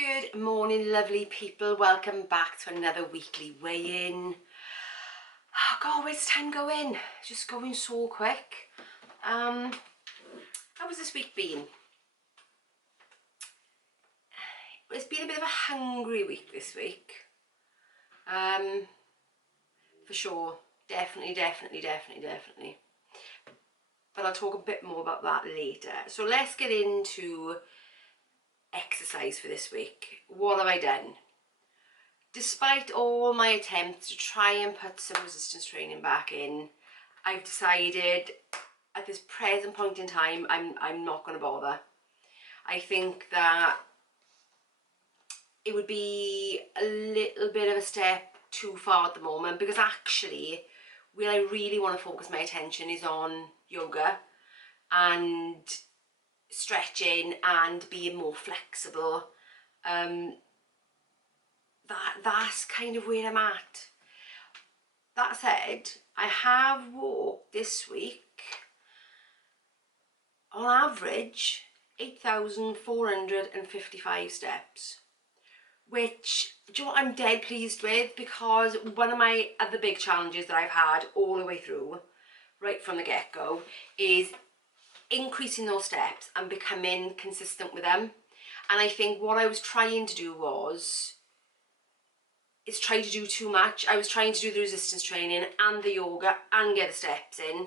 Good morning, lovely people. Welcome back to another weekly weigh-in. Oh God, where's time going? It's just going so quick. How has this week been? It's been a bit of a hungry week this week. For sure. Definitely. But I'll talk a bit more about that later. So let's get into exercise for this week. What have I done? Despite all my attempts to try and put some resistance training back in, I've decided at this present point in time, I'm not going to bother. I think that it would be a little bit of a step too far at the moment, because actually where I really want to focus my attention is on yoga and stretching and being more flexible. That's kind of where I'm at. That said, I have walked this week on average 8,455 steps, which, do you know what, I'm dead pleased with, because one of my other big challenges that I've had all the way through, right from the get-go, is increasing those steps and becoming consistent with them. And I think what I was trying to do is try to do too much. I was trying to do the resistance training and the yoga and get the steps in.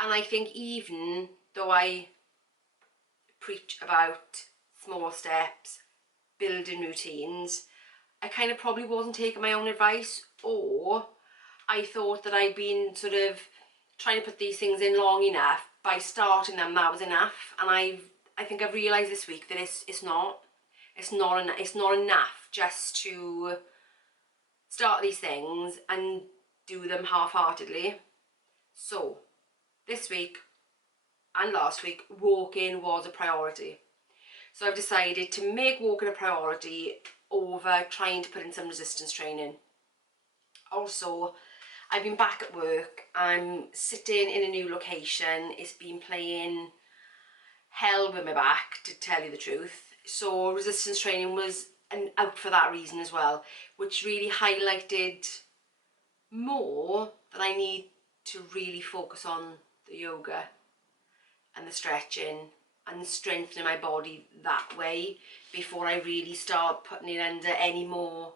And I think even though I preach about small steps, building routines, I kind of probably wasn't taking my own advice, or I thought that I'd been sort of trying to put these things in long enough. By starting them, that was enough. And I think I've realised this week that it's not enough just to start these things and do them half-heartedly. So this week and last week, walking was a priority. So I've decided to make walking a priority over trying to put in some resistance training. Also, I've been back at work. I'm sitting in a new location. It's been playing hell with my back, to tell you the truth. So resistance training was out for that reason as well, which really highlighted more that I need to really focus on the yoga and the stretching and strengthening my body that way before I really start putting it under any more,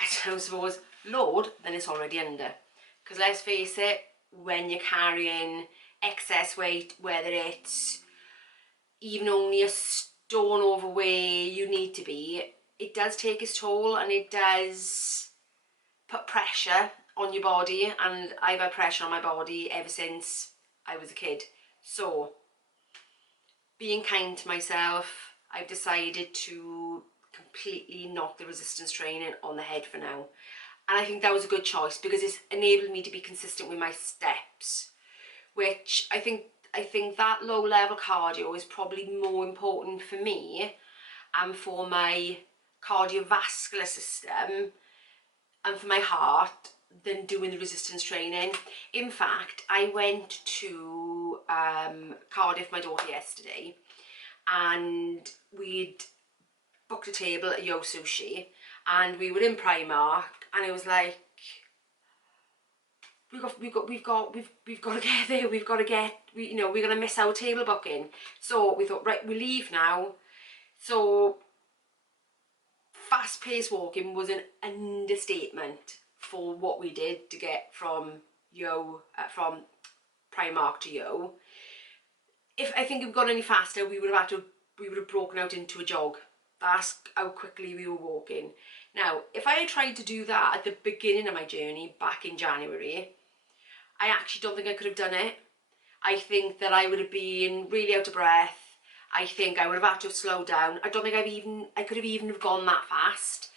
I don't suppose, load than it's already under. Because let's face it, when you're carrying excess weight, whether it's even only a stone over where you need to be, it does take its toll, and it does put pressure on your body, and I've had pressure on my body ever since I was a kid. So being kind to myself, I've decided to completely knock the resistance training on the head for now. And I think that was a good choice, because it's enabled me to be consistent with my steps, which I think that low level cardio is probably more important for me and for my cardiovascular system and for my heart than doing the resistance training. In fact, I went to Cardiff, my daughter, yesterday, and we'd booked a table at Yo Sushi, and we were in Primark, and it was like, we've got to get there. We're gonna miss our table booking. So we thought, right, we leave now. So fast-paced walking was an understatement for what we did to get from from Primark to Yo. If I think we'd gone any faster, we would have broken out into a jog. That's how quickly we were walking. Now, if I had tried to do that at the beginning of my journey back in January, I actually don't think I could have done it. I think that I would have been really out of breath. I think I would have had to have slowed down. I don't think I could have even gone that fast.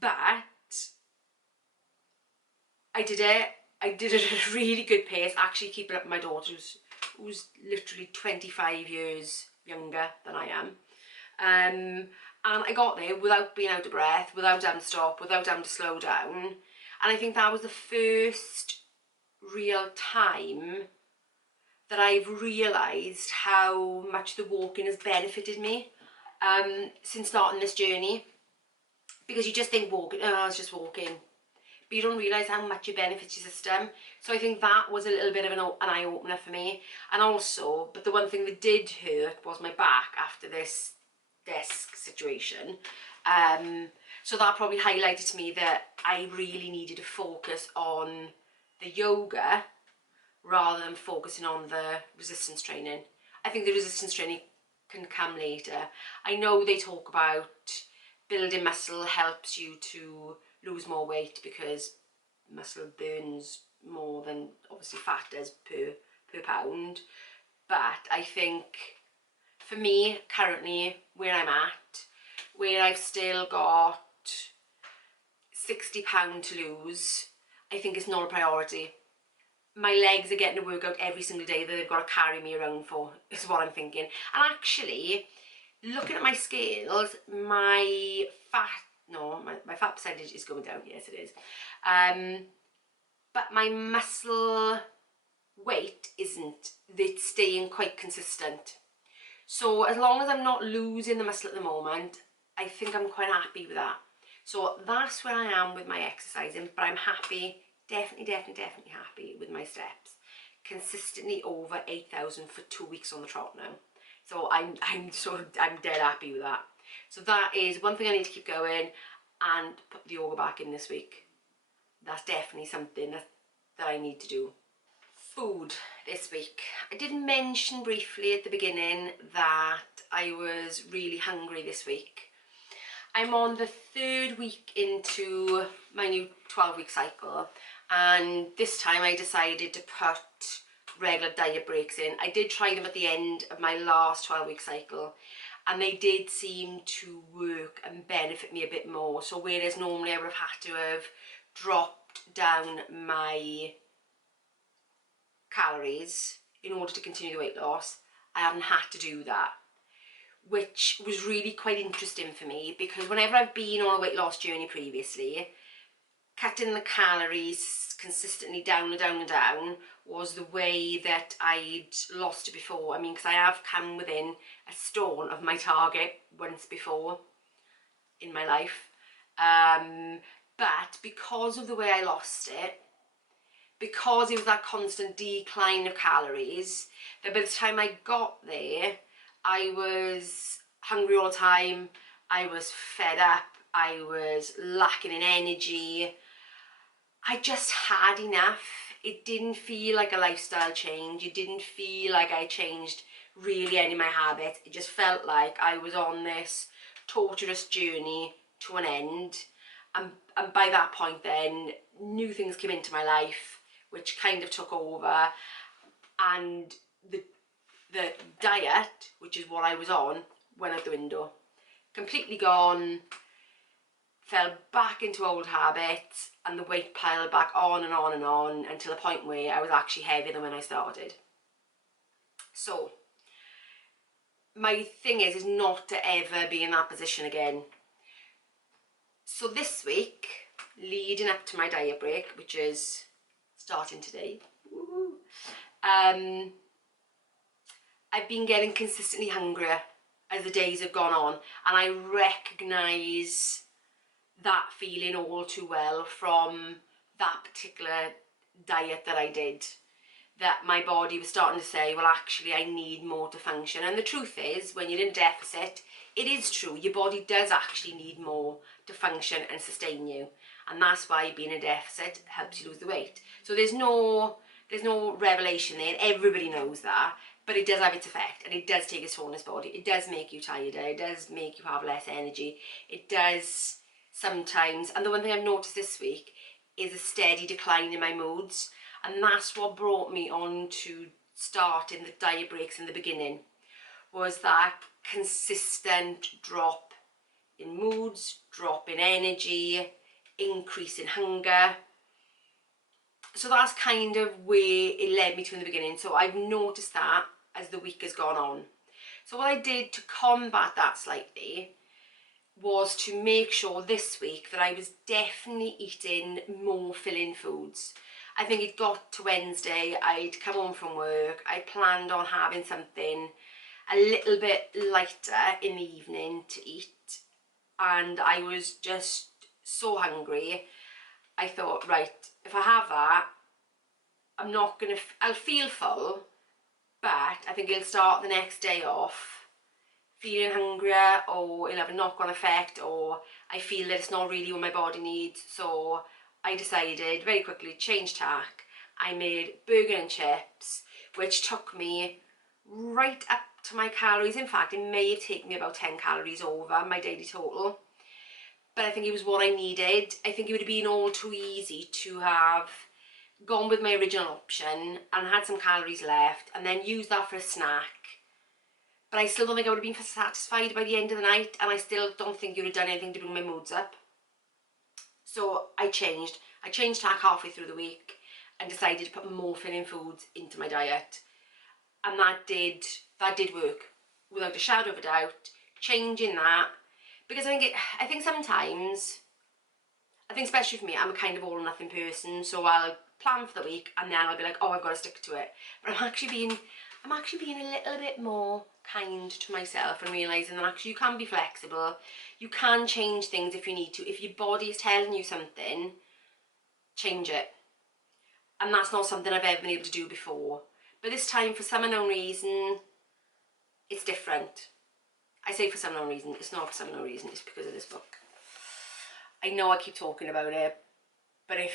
But I did it. I did it at a really good pace, actually keeping up with my daughter, who's literally 25 years younger than I am. And I got there without being out of breath, without having to stop, without having to slow down. And I think that was the first real time that I've realised how much the walking has benefited me. since starting this journey, because you just think walking, oh, I was just walking, but you don't realise how much it benefits your system. So I think that was a little bit of an eye-opener for me. And also, but the one thing that did hurt was my back after this desk situation. So that probably highlighted to me that I really needed to focus on the yoga rather than focusing on the resistance training. I think the resistance training can come later. I know they talk about building muscle helps you to lose more weight because muscle burns more than obviously fat does per pound. But I think for me currently where I'm at, where I've still got 60 pounds to lose, I think it's not a priority. My legs are getting a workout every single day that they've got to carry me around for, is what I'm thinking. And actually, looking at my scales, my fat percentage is going down, yes it is. But my muscle weight isn't, it's staying quite consistent. So as long as I'm not losing the muscle at the moment, I think I'm quite happy with that. So that's where I am with my exercising, but I'm happy, definitely happy with my steps. Consistently over 8,000 for 2 weeks on the trot now. So I'm dead happy with that. So that is one thing I need to keep going, and put the yoga back in this week. That's definitely something that I need to do. Food this week. I did mention briefly at the beginning that I was really hungry this week. I'm on the 3rd week into my new 12-week cycle, and this time I decided to put regular diet breaks in. I did try them at the end of my last 12-week cycle, and they did seem to work and benefit me a bit more. So whereas normally I would have had to have dropped down my calories in order to continue the weight loss, I haven't had to do that, which was really quite interesting for me, because whenever I've been on a weight loss journey previously, cutting the calories consistently down and down and down was the way that I'd lost it before. I mean, because I have come within a stone of my target once before in my life. But because of the way I lost it, because it was that constant decline of calories, that by the time I got there, I was hungry all the time, I was fed up, I was lacking in energy. I just had enough. It didn't feel like a lifestyle change. It didn't feel like I changed really any of my habits. It just felt like I was on this torturous journey to an end. And by that point then, new things came into my life, which kind of took over. And the diet, which is what I was on, went out the window. Completely gone. Fell back into old habits, and the weight piled back on and on and on until the point where I was actually heavier than when I started. So my thing is not to ever be in that position again. So this week, leading up to my diet break, which is starting today, I've been getting consistently hungrier as the days have gone on, and I recognise that feeling all too well from that particular diet that I did, that my body was starting to say, well, actually I need more to function. And the truth is, when you're in deficit, it is true, your body does actually need more to function and sustain you, and that's why being in deficit helps you lose the weight. So there's no revelation there, everybody knows that, but it does have its effect, and it does take its toll on this body. It does make you tired, it does make you have less energy, it does sometimes. And the one thing I've noticed this week is a steady decline in my moods, and that's what brought me on to starting the diet breaks in the beginning, was that consistent drop in moods, drop in energy, increase in hunger. So that's kind of where it led me to in the beginning. So I've noticed that as the week has gone on. So what I did to combat that slightly was to make sure this week that I was definitely eating more filling foods. I think it got to Wednesday, I'd come home from work, I planned on having something, a little bit lighter in the evening to eat, and I was just so hungry. I thought, right, if I have that, I'm not gonna, I'll feel full, but I think it'll start the next day off feeling hungrier, or it'll have a knock-on effect, or I feel that it's not really what my body needs. So I decided very quickly to change tack. I made burger and chips, which took me right up to my calories. In fact, it may have taken me about 10 calories over my daily total, but I think it was what I needed. I think it would have been all too easy to have gone with my original option and had some calories left and then used that for a snack. But I still don't think I would have been satisfied by the end of the night, and I still don't think you would have done anything to bring my moods up. So I changed tack halfway through the week and decided to put more filling foods into my diet. And that did work, without a shadow of a doubt, changing that. Because I think sometimes, especially for me, I'm a kind of all or nothing person, so I'll plan for the week and then I'll be like, oh, I've got to stick to it. But I'm actually being a little bit more kind to myself and realising that actually you can be flexible. You can change things if you need to. If your body is telling you something, change it. And that's not something I've ever been able to do before. But this time, for some unknown reason, it's different. I say for some unknown reason, it's not for some unknown reason, it's because of this book. I know I keep talking about it, but it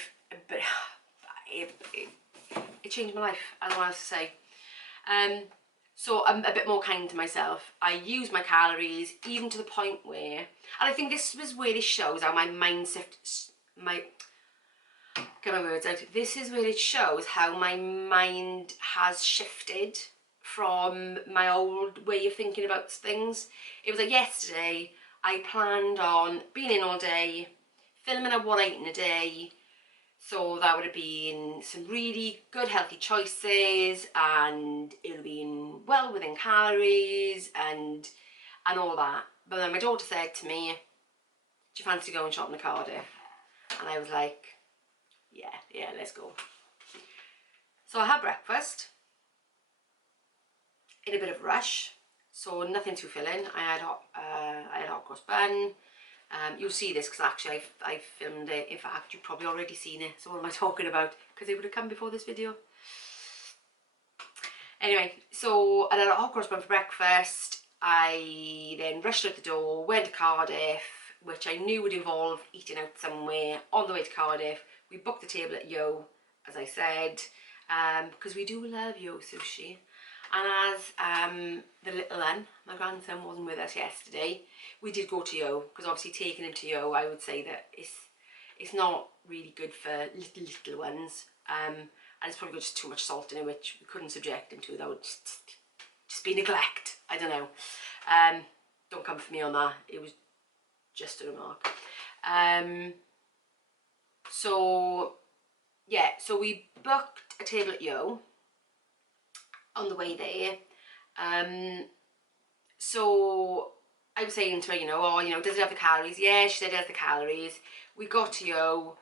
changed my life. I don't know what else to say. So I'm a bit more kind to myself. I use my calories, even to the point where, and I think this was where it shows how my mindset, get my words out. This is where it shows how my mind has shifted from my old way of thinking about things. It was like yesterday, I planned on being in all day, filming out what I ate in a day. So that would have been some really good healthy choices, and it would have been well within calories and all that. But then my daughter said to me, do you fancy going shopping in Cardiff? And I was like, yeah, let's go. So I had breakfast in a bit of a rush, so nothing too filling. I had hot cross bun. You'll see this because actually I've filmed it. In fact, you've probably already seen it. So what am I talking about? Because it would have come before this video. Anyway, so I had a hot cross bun for breakfast. I then rushed out the door, went to Cardiff, which I knew would involve eating out somewhere on the way to Cardiff. We booked the table at Yo, as I said, because we do love Yo sushi. And as the little one, my grandson, wasn't with us yesterday, we did go to Yo, because obviously taking him to Yo, I would say that it's not really good for little ones, and it's probably got just too much salt in it, which we couldn't subject him to. That would just be neglect. I don't know. Don't come for me on that. It was just a remark. So yeah, so we booked a table at Yo on the way there. So I was saying to her, does it have the calories? Yeah, she said it has the calories. We got to Yo,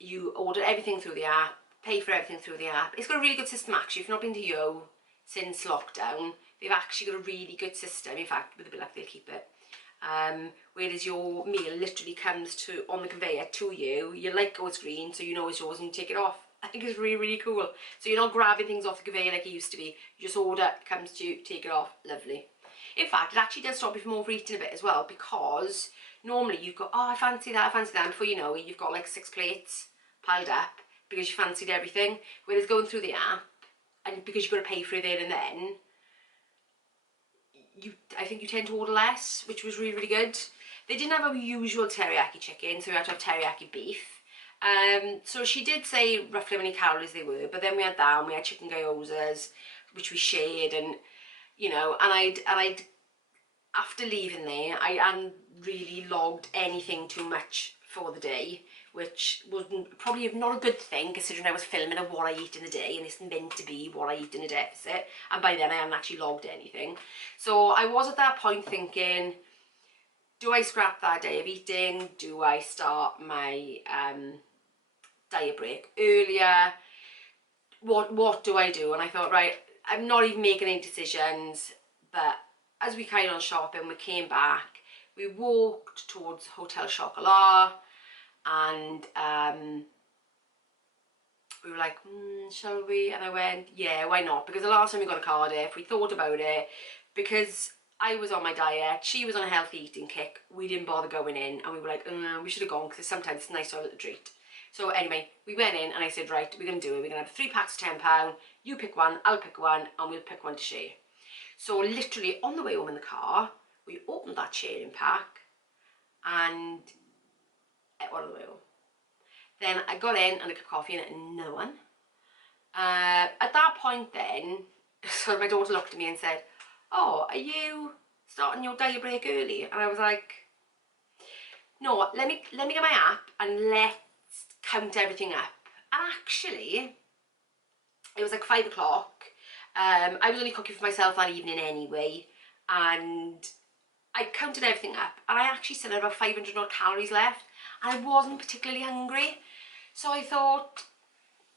you order everything through the app, pay for everything through the app. It's got a really good system actually. If you've not been to Yo since lockdown, they've actually got a really good system. In fact, with a bit of luck, they'll keep it. Whereas your meal literally comes on the conveyor to you. Your light goes green, so you know it's yours and you take it off. I think it's really, really cool. So you're not grabbing things off the conveyor like it used to be. You just order, it comes to you, take it off. Lovely. In fact, it actually does stop you from overeating a bit as well, because normally you've got, oh, I fancy that, and before you know it, you've got like 6 plates piled up because you fancied everything. Whereas going through the app, and because you've got to pay for it there and then, I think you tend to order less, which was really, really good. They didn't have a usual teriyaki chicken, so we had to have teriyaki beef. So she did say roughly how many calories they were, but then we had that, and we had chicken gyozas, which we shared, and I'd after leaving there, I hadn't really logged anything too much for the day, which was probably not a good thing considering I was filming of what I eat in a day, and it's meant to be what I eat in a deficit, and by then I hadn't actually logged anything. So I was at that point thinking, do I scrap that day of eating? Do I start my diet break earlier? What do I do? And I thought, right, I'm not even making any decisions, But as we carried on shopping, we came back, we walked towards Hotel Chocolat, and we were like, shall we? And I went, yeah, why not? Because the last time we got to Cardiff, we thought about it, because I was on my diet, she was on a healthy eating kick, we didn't bother going in, and we were like, we should have gone, because sometimes it's nice to have a little treat. So anyway, we went in, and I said, right, we're going to do it. We're going to have 3 packs of £10, you pick one, I'll pick one, and we'll pick one to share. So literally on the way home in the car, we opened that sharing pack, and ate one on the way home. Then I got in and I got coffee and ate another one. At that point then, so my daughter looked at me and said, oh, are you starting your diet break early? And I was like, no, let me get my app and let's count everything up. And actually, it was like 5 o'clock. I was only cooking for myself that evening anyway, and I counted everything up, and I actually still had about 500 odd calories left, and I wasn't particularly hungry. So I thought,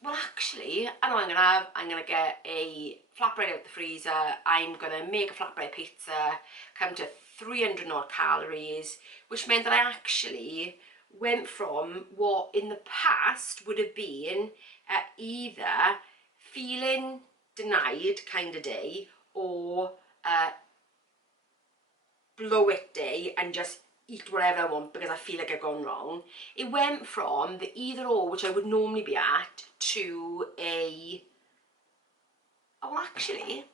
well, actually, I know what I'm gonna get a flatbread out the freezer, I'm gonna make a flatbread pizza, come to 300 odd calories, which meant that I actually went from what in the past would have been either feeling denied kind of day, or blow it day and just eat whatever I want because I feel like I've gone wrong. It went from the either or, which I would normally be at, to a, oh, well, actually,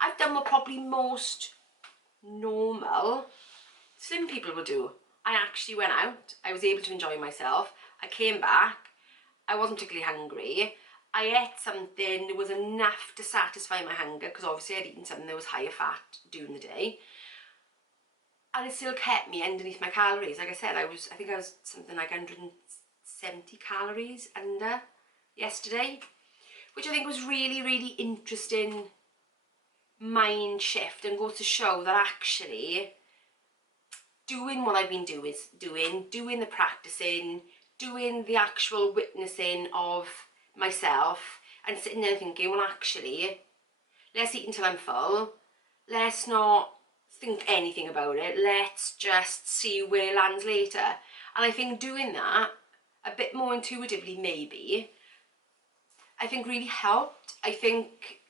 I've done what probably most normal slim people would do. I actually went out, I was able to enjoy myself, I came back, I wasn't particularly hungry, I ate something that was enough to satisfy my hunger, because obviously I'd eaten something that was higher fat during the day, and it still kept me underneath my calories. Like I said, I think I was something like 170 calories under yesterday, which I think was really, really interesting mind shift, and goes to show that actually doing what I've been doing the practicing, doing the actual witnessing of myself, and sitting there thinking, well, actually, let's eat until I'm full, let's not think anything about it, let's just see where it lands later. And I think doing that a bit more intuitively, maybe, I think really helped. I think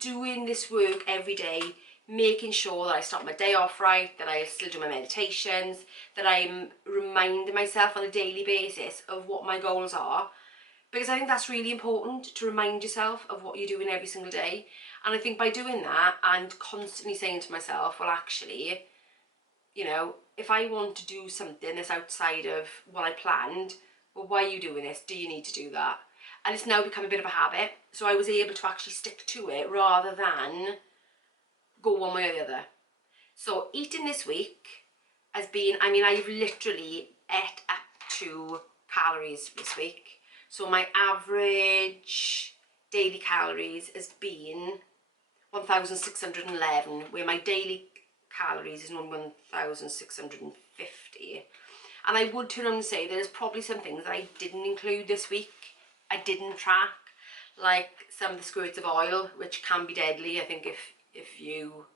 doing this work every day, making sure that I start my day off right, that I still do my meditations, that I'm reminding myself on a daily basis of what my goals are, because I think that's really important, to remind yourself of what you're doing every single day. And I think by doing that and constantly saying to myself, well, actually, you know, if I want to do something that's outside of what I planned, well, why are you doing this? Do you need to do that? And it's now become a bit of a habit, so I was able to actually stick to it rather than go one way or the other. So eating this week has been, I mean, I've literally ate up to calories this week. So my average daily calories has been 1,611, where my daily calories is on 1,650. And I would turn around and say there's probably some things that I didn't include this week. I didn't track, like some of the squirts of oil, which can be deadly, I think, if you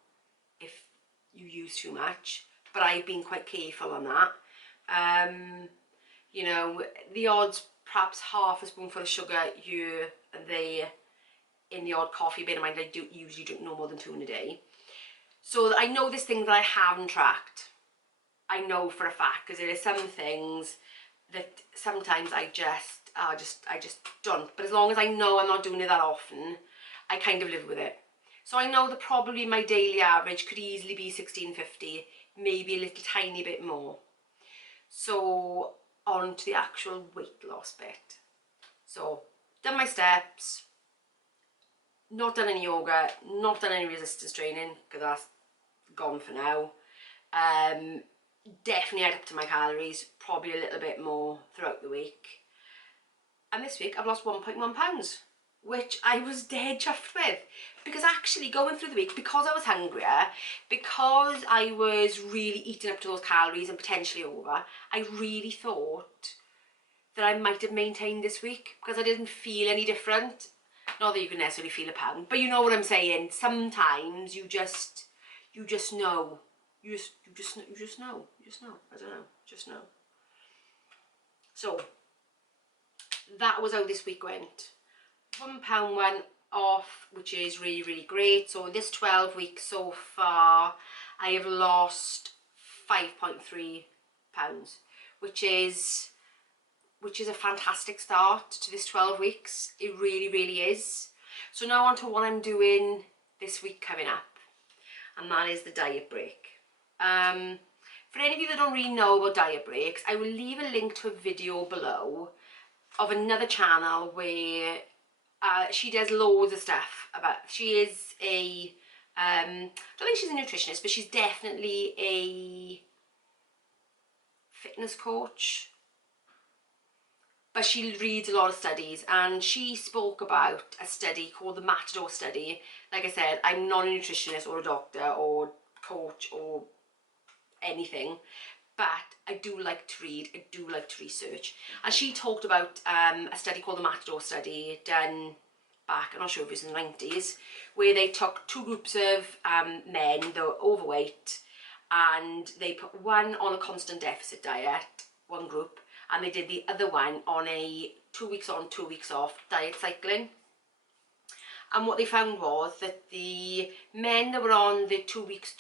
use too much. But I've been quite careful on that. You know, the odds, perhaps half a spoonful of sugar here and there in the odd coffee, bear in mind I usually drink no more than 2 in a day. So I know there's things that I haven't tracked. I know for a fact, because there are some things that sometimes I just don't. But as long as I know I'm not doing it that often, I kind of live with it. So I know that probably my daily average could easily be 1,650, maybe a little tiny bit more. So on to the actual weight loss bit. So done my steps, not done any yoga, not done any resistance training, because that's gone for now. Definitely add up to my calories, probably a little bit more throughout the week. And this week I've lost 1.1 pounds, which I was dead chuffed with, because actually going through the week, because I was hungrier, because I was really eating up to those calories and potentially over, I really thought that I might have maintained this week, because I didn't feel any different. Not that you can necessarily feel a pound, but you know what I'm saying. Sometimes you just know. You just know. I don't know. Just know. So that was how this week went. £1 went off, which is really, really great. So this 12 weeks so far, I have lost 5.3 pounds, which is a fantastic start to this 12 weeks. It really, really is. So now on to what I'm doing this week coming up, and that is the diet break. For any of you that don't really know about diet breaks, I will leave a link to a video below of another channel where she does loads of stuff about, she is a, I don't think she's a nutritionist, but she's definitely a fitness coach. But she reads a lot of studies, and she spoke about a study called the Matador study. Like I said, I'm not a nutritionist or a doctor or coach or anything, but I do like to read, I do like to research. And she talked about a study called the Matador study done back, I'm not sure if it was in the 90s, where they took two groups of men that were overweight, and they put one on a constant deficit diet, one group, and they did the other one on a 2 weeks on, 2 weeks off diet cycling. And what they found was that the men that were on the 2 weeks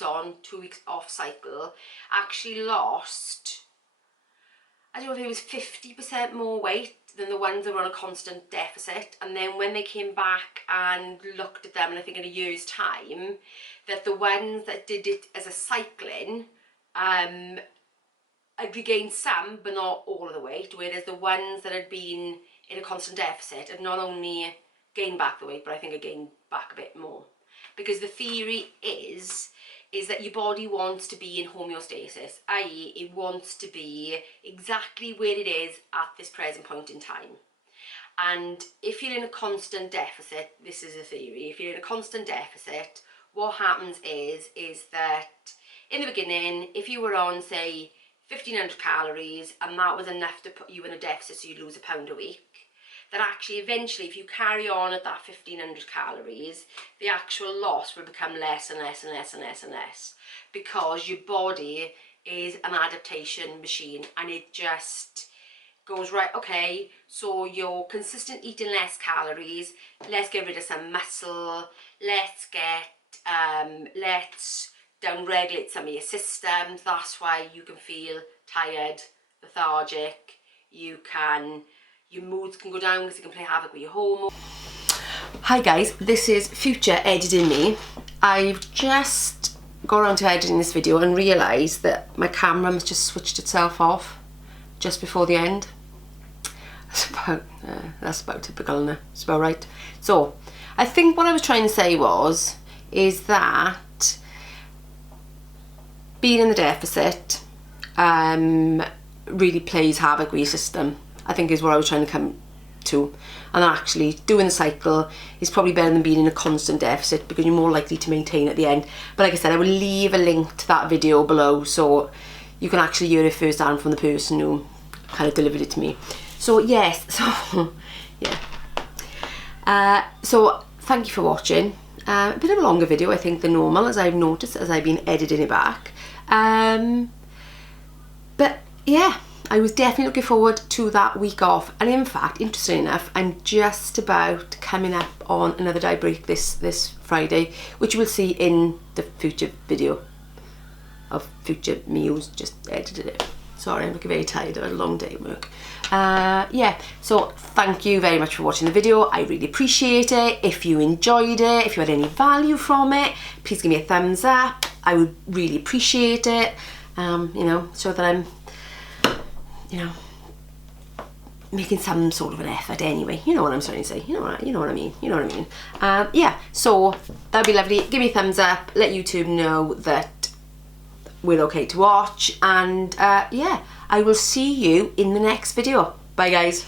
on, 2 weeks off cycle actually lost, I don't know if it was 50% more weight than the ones that were on a constant deficit. And then when they came back and looked at them, and I think in a year's time, that the ones that did it as a cycling, had regained some, but not all of the weight, whereas the ones that had been in a constant deficit had not only gained back the weight, but I think had gained back a bit more. Because the theory is that your body wants to be in homeostasis, i.e. it wants to be exactly where it is at this present point in time. And if you're in a constant deficit, this is a theory, if you're in a constant deficit, what happens is that in the beginning, if you were on, say, 1,500 calories, and that was enough to put you in a deficit so you'd lose £1 a week, that actually eventually if you carry on at that 1,500 calories, the actual loss will become less and less and less and less and less, because your body is an adaptation machine, and it just goes, right, okay, so you're consistent eating less calories, let's get rid of some muscle, let's down-regulate some of your systems. That's why you can feel tired, lethargic, your moods can go down because you can play havoc with your hormones. Hi guys, this is future editing me. I've just got around to editing this video and realised that my camera must just switched itself off just before the end. That's about typical, isn't it? It's about right. So I think what I was trying to say is that being in the deficit really plays havoc with your system, I think is what I was trying to come to. And actually doing the cycle is probably better than being in a constant deficit, because you're more likely to maintain at the end. But like I said, I will leave a link to that video below so you can actually hear it first hand from the person who kind of delivered it to me. So yes, so yeah. So thank you for watching. A bit of a longer video I think than normal, as I've noticed as I've been editing it back. But yeah, I was definitely looking forward to that week off, and in fact, interestingly enough, I'm just about coming up on another diet break this Friday, which you will see in the future video of future meals. Just edited it. Sorry, I'm looking very tired. I had a long day at work. Yeah, so thank you very much for watching the video. I really appreciate it. If you enjoyed it, if you had any value from it, please give me a thumbs up. I would really appreciate it. You know, so that I'm, you know, making some sort of an effort anyway. You know what I'm trying to say. You know what I mean. You know what I mean. Yeah, so that'd be lovely. Give me a thumbs up. Let YouTube know that we're okay to watch. And yeah, I will see you in the next video. Bye guys.